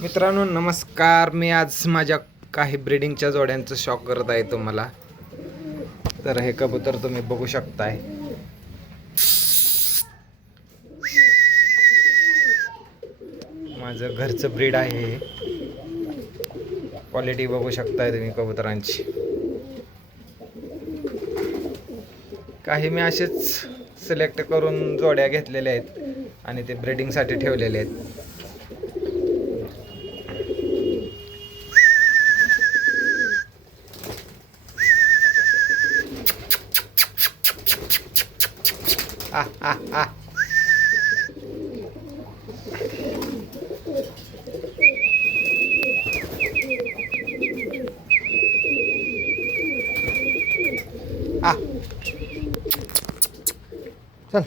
मित्रांनो नमस्कार. मी आज माझ्या काही ब्रीडिंगच्या जोड्यांचं शॉक करत आहे तुम्हाला. तर हे कबूतर तुम्ही बघू शकताय. माझं घरचं ब्रीड आहे. क्वालिटी बघू शकताय तुम्ही कबुतरांची. काही मी असेच सिलेक्ट करून जोड्या घेतलेल्या आहेत आणि ते ब्रीडिंगसाठी ठेवलेले आहेत. आ आ आ आ चल